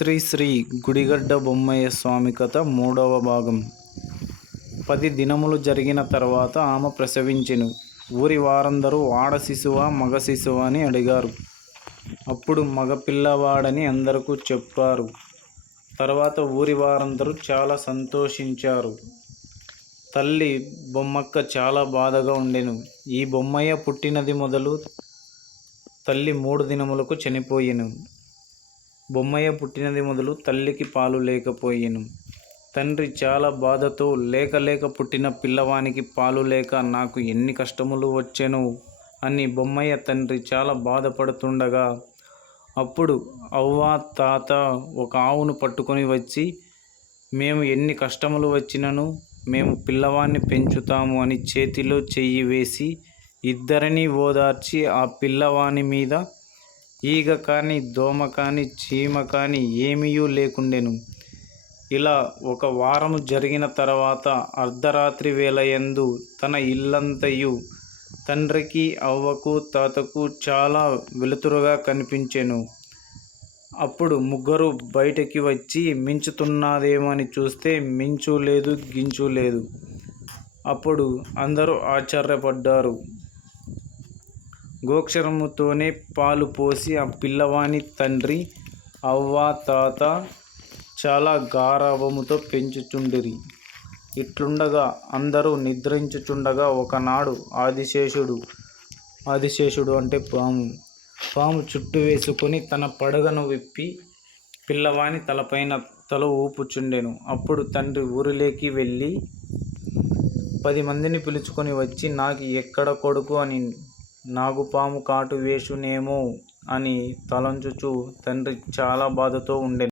శ్రీ శ్రీ గుడిగడ్డ బొమ్మయ్య స్వామి కథ మూడవ భాగం. పది దినములు జరిగిన తర్వాత ఆమె ప్రసవించెను. ఊరి వారందరూ ఆడ శిశువా మగ శిశువా అని అడిగారు. అప్పుడు మగ పిల్లవాడని అందరికీ చెప్పారు. తర్వాత ఊరి వారందరూ చాలా సంతోషించారు. తల్లి బొమ్మక్క చాలా బాధగా ఉండెను. ఈ బొమ్మయ్య పుట్టినది మొదలు తల్లి మూడు దినములకు చనిపోయెను. బొమ్మయ్య పుట్టినది మొదలు తల్లికి పాలు లేకపోయెను. తండ్రి చాలా బాధతో లేక లేక పుట్టిన పిల్లవానికి పాలు లేక నాకు ఎన్ని కష్టములు వచ్చెను అని బొమ్మయ్య తండ్రి చాలా బాధపడుతుండగా అప్పుడు అవ్వ తాత ఒక ఆవును పట్టుకొని వచ్చి మేము ఎన్ని కష్టములు వచ్చినను మేము పిల్లవాన్ని పెంచుతాము అని చేతిలో చెయ్యి వేసి ఇద్దరిని ఓదార్చి ఆ పిల్లవాని మీద ఈగ కానీ దోమ కానీ చీమ కానీ ఏమీయూ లేకుండెను. ఇలా ఒక వారము జరిగిన తర్వాత అర్ధరాత్రి వేళయందు తన ఇల్లంతయు తండ్రికి అవ్వకు తాతకు చాలా వెలుతురుగా కనిపించెను. అప్పుడు ముగ్గురు బయటికి వచ్చి మించుతున్నదేమని చూస్తే మించు లేదు గించు లేదు అప్పుడు అందరూ ఆశ్చర్యపడ్డారు. గోక్షరముతోనే పాలు పోసి ఆ పిల్లవాని తండ్రి అవ్వ తాత చాలా గారవముతో పెంచుచుండిరి. ఇట్లుండగా అందరూ నిద్రించుచుండగా ఒకనాడు ఆదిశేషుడు ఆదిశేషుడు అంటే పాము పాము చుట్టూ వేసుకొని తన పడగను విప్పి పిల్లవాని తలపైన తల ఊపుచుండెను. అప్పుడు తండ్రి ఊరిలోకి వెళ్ళి పది మందిని పిలుచుకొని వచ్చి నాకు ఎక్కడ కొడుకు? అని నాగుపాము కాటు వేసునేమో అని తలంచుచు తండ్రి చాలా బాధతో ఉండెను.